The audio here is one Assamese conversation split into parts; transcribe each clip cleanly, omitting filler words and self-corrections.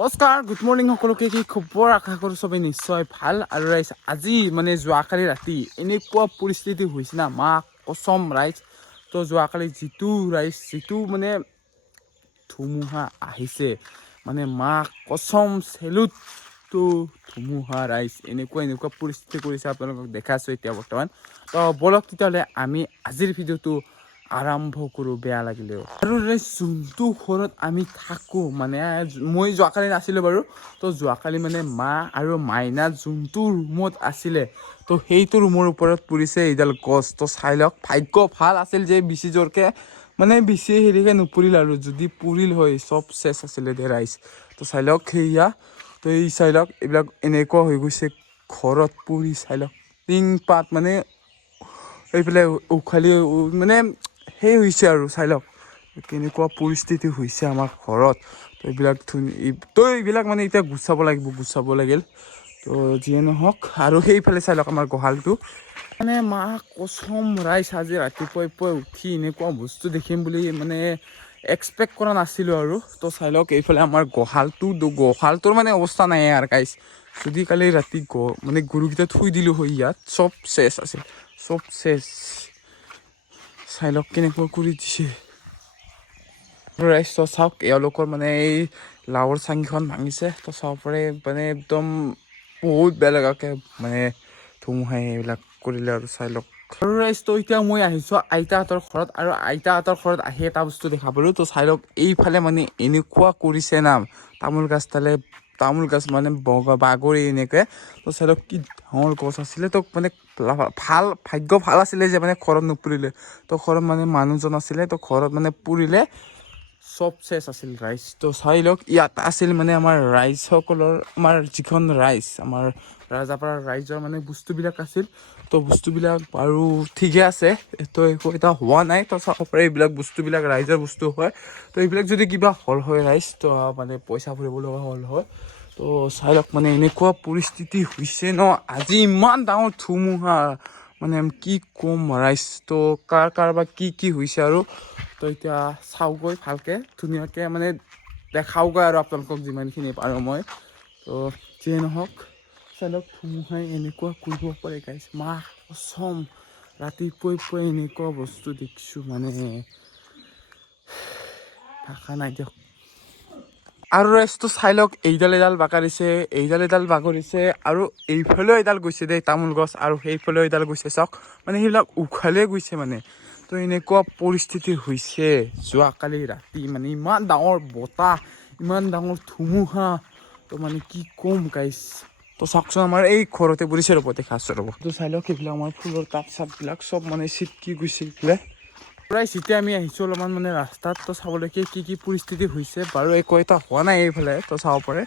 নমস্কাৰ গুড মৰ্নিং সকলোকে কি খবৰ আশা কৰোঁ চবেই নিশ্চয় ভাল আৰু ৰাইজ আজি মানে যোৱাকালি ৰাতি এনেকুৱা পৰিস্থিতি হৈছে না মা কচম ৰাইজ তো যোৱাকালি যিটো মানে ধুমুহা আহিছে মানে মা কচম চেলুট তো ধুমুহা ৰাইজ এনেকুৱা পৰিস্থিতি কৰিছে আপোনালোকক দেখাইছোঁ এতিয়া বৰ্তমান তো বলক তেতিয়াহ'লে আমি আজিৰ ভিডিঅ'টো আৰম্ভ কৰোঁ বেয়া লাগিলেও আৰু যোনটো ঘৰত আমি থাকোঁ মানে মই যোৱাকালি নাছিলোঁ বাৰু তো যোৱাকালি মানে মা আৰু মাইনা যোনটো ৰুমত আছিলে তো সেইটো ৰুমৰ ওপৰত পৰিছে এইডাল গছ তো চাই লওক ভাগ্য ভাল আছিল যে বেছি জোৰকৈ মানে বেছি হেৰিকৈ নপৰিল আৰু যদি পৰিল হয় চব চেচ আছিলে দে ৰাইজ তো চাই লওক সেয়া তো এই চাই লওক এইবিলাক এনেকুৱা হৈ গৈছে ঘৰত পৰি চাই লওক টিংপাত মানে এইফালে উখালি মানে সেই হৈছে আৰু চাই লওক কেনেকুৱা পৰিস্থিতি হৈছে আমাৰ ঘৰত তো এইবিলাক মানে এতিয়া গুচাব লাগিল তো যিয়ে নহওক আৰু সেইফালে চাই লওক আমাৰ গঁৰালটো মানে মা কচম ৰাইজ আজি ৰাতিপুৱাই উঠি এনেকুৱা বস্তু দেখিম বুলি মানে এক্সপেক্ট কৰা নাছিলোঁ আৰু তো চাই লওক এইফালে আমাৰ গঁৰালটোৰ মানে অৱস্থা নাই আৰু গাইছ যদি কালি ৰাতি মানে গৰুকেইটা থৈ দিলোঁ হয় ইয়াত চব চেচ আছিল চব চেচ চাই লওক কেনেকুৱা কৰি দিছে ৰাইজ তো চাওক এওঁলোকৰ মানে এই লাওৰ চাঙিখন ভাঙিছে তো চাব পাৰে মানে একদম বহুত বেয়া লগাকৈ মানে ধুমুহাই এইবিলাক কৰিলে আৰু চাই লওক আৰু ৰাইজ তো এতিয়া মই আহিছোঁ আইতাহঁতৰ ঘৰত আৰু আইতাহঁতৰ ঘৰত আহি এটা বস্তু দেখা পালোঁ তো চাই লওক এইফালে মানে এনেকুৱা কৰিছে না তামোল গছ মানে বাগৰি এনেকৈ তো চাই লওক কি ডাঙৰ গছ আছিলে তো মানে ভাগ্য ভাল আছিলে যে মানে ঘৰত নপৰিলে তো ঘৰত মানে মানুহজন আছিলে তো ঘৰত মানে পৰিলে চব চেচ আছিল ৰাইজ তো চাই লওক ইয়াত আছিল মানে আমাৰ ৰাইজসকলৰ আমাৰ যিখন ৰাইজ আমাৰ ৰাজাপাৰাৰ ৰাইজৰ মানে বস্তুবিলাক আছিল তো বস্তুবিলাক বাৰু ঠিকে আছে তো একো এটা হোৱা নাই তো চাব পাৰে এইবিলাক বস্তুবিলাক ৰাইজৰ বস্তু হয় তো এইবিলাক যদি কিবা হ'ল হয় ৰাইজ তো মানে পইচা ভৰিব লগা হ'ল হয় তো চাই লওক মানে এনেকুৱা পৰিস্থিতি হৈছে ন আজি ইমান ডাঙৰ ধুমুহা মানে কি ক'ম ৰাইজ তো কাৰ বা কি হৈছে আৰু তো এতিয়া চাওঁগৈ ভালকৈ ধুনীয়াকৈ মানে দেখাওঁগৈ আৰু আপোনালোকক যিমানখিনি পাৰোঁ মই তো যিয়ে নহওক চাই লওক ধুমুহাই এনেকুৱা কৰিব পাৰে গাইছ মা কচম ৰাতিপুৱাই এনেকুৱা বস্তু দেখিছোঁ মানে ভাষা নাই দিয়ক আৰু ৰাইজটো চাই লওক এইডাল বাগৰিছে আৰু এইফালেও এডাল গৈছে দেই তামোল গছ আৰু সেইফালেও এডাল গৈছে চাওক মানে সেইবিলাক উঘালিয়ে গৈছে মানে তো এনেকুৱা পৰিস্থিতি হৈছে যোৱাকালি ৰাতি মানে ইমান ডাঙৰ বতাহ ইমান ডাঙৰ ধুমুহা তো মানে কি ক'ম গাইছ তো চাওকচোন আমাৰ এই ঘৰতে পৰিছে ৰ'ব দেখাছোঁ ৰ'ব তো চাই লওক সেইবিলাক আমাৰ ফুলৰ টাববিলাক চব মানে ছিটকি গৈছে এইফালে প্ৰায় যেতিয়া আমি আহিছোঁ অলপমান মানে ৰাস্তাত তো চাবলৈকে কি পৰিস্থিতি হৈছে বাৰু একো এটা হোৱা নাই এইফালে তো চাব পাৰে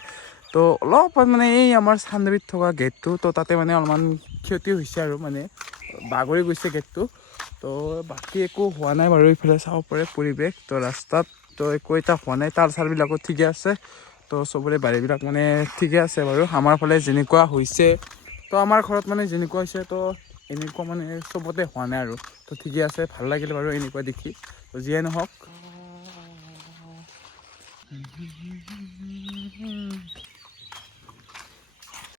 তো অলপমান মানে এই আমাৰ চান্দবিত থকা গেটটো তো তাতে মানে অলপমান ক্ষতি হৈছে আৰু মানে বাগৰি গৈছে গেটটো তো বাকী একো হোৱা নাই বাৰু এইফালে চাব পাৰে পৰিৱেশ তো ৰাস্তাত তো একো এটা হোৱা নাই চাৰবিলাকো ঠিকে আছে তো চবৰে বাৰীবিলাক মানে ঠিকে আছে বাৰু আমাৰ ফালে যেনেকুৱা হৈছে তো আমাৰ ঘৰত মানে যেনেকুৱা হৈছে তো এনেকুৱা মানে চবতে হোৱা নাই আৰু তো ঠিকে আছে ভাল লাগিল বাৰু এনেকুৱা দেখি তো যিয়ে নহওক